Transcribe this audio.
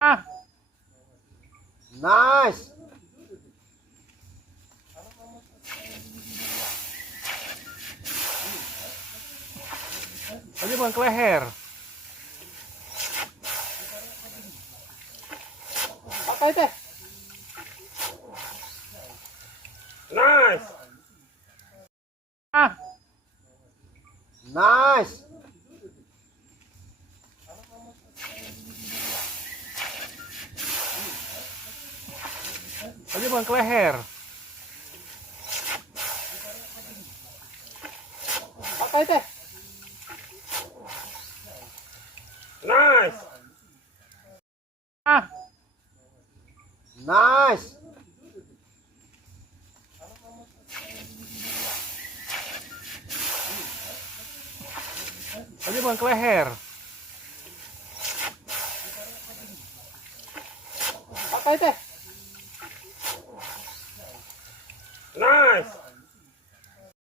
Ah, Nice. tadi bukan ke leher. Apa itu? Nice. Ah, Nice. tadi bukan ke leher. Apa itu? Nice. Ah, Nice. tadi bukan ke leher. Apa itu?